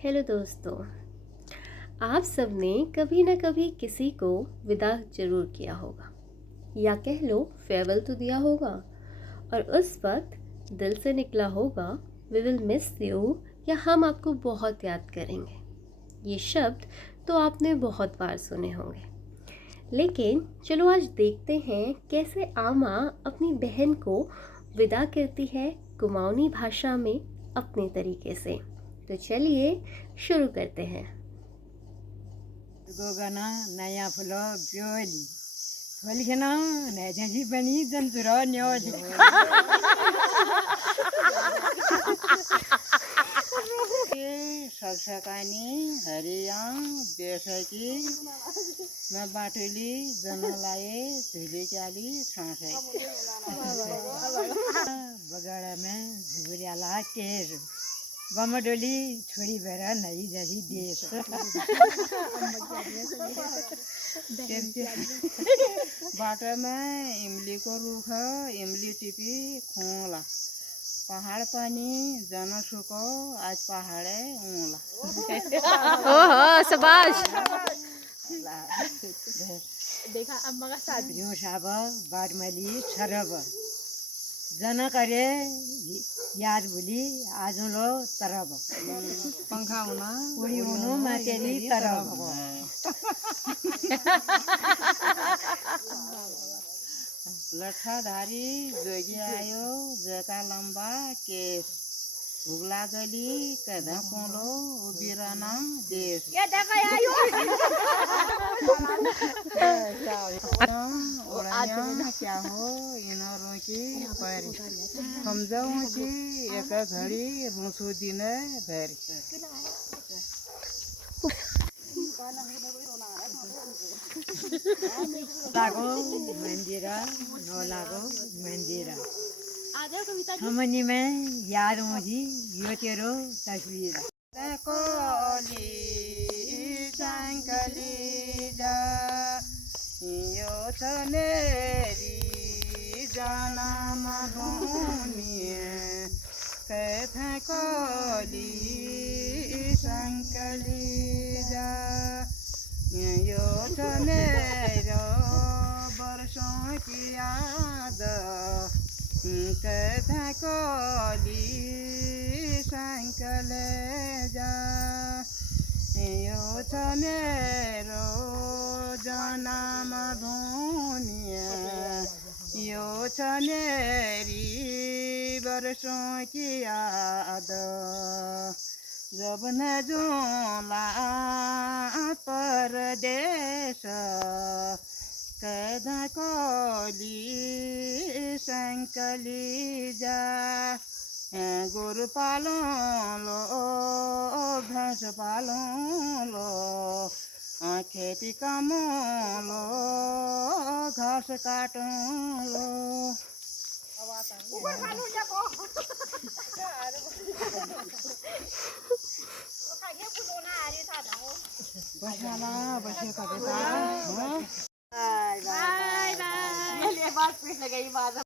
Hello दोस्तों। आप सबने कभी ना कभी किसी को विदा जरूर किया होगा या कह लो फेयरवेल तो दिया होगा और उस वक्त दिल से निकला होगा वी विल मिस यू या हम आपको बहुत याद करेंगे। ये शब्द तो आपने बहुत बार सुने होंगे, लेकिन चलो आज देखते हैं कैसे आमा अपनी बहन को विदा करती है कुमाऊनी भाषा में अपने तरीके से। तो चलिए शुरू करते हैं। गोगना नया फुलो ब्योली फलखेन नैझी पनि जन्तुर न्योली सक्सकानी हरिया बेसकी मैं बाटुली जनलाए धुली क्याली साँसै बगड़ा में झुरियाला केर बमडोली छोड़ी भएर नहीं जही देश बाटोमा इमलीको रुख इमली टिपी खोला पहाड पनि जनसुको आज पहाडे ऊला ओहो शाबाश। देखा अम्मा का साथ यो साब बारमली छरब जन करे याद भुली आज लो तरब पंखा हुना उड़ी हुनु मातेली तरब लट्ठाधारी जोगी आयो जका लम्बा केस भूख लागली कदा कोलो उबिरना देश ओरैया क्या हो इनरों की पर समझाऊं कि एक घड़ी रूसू दिन भरी लागो मंदिर न लागो मंदिर हमनी में याद मुझी यो तेरो तस्वीर कोली शंकली जा यो तनेरी जाना मधुनी कथा कोली शंकली जा यो तनेरो वर्षों की याद कथा कोली शंकले जा यो मेरो जन्म धुनिया यो मेरी वर्षों की याद जब न जोला परदेश कदा कोली शंकली जा गोरु पालौं लो भैंस पालौं लो खेती कामों लो घास काटों लो बस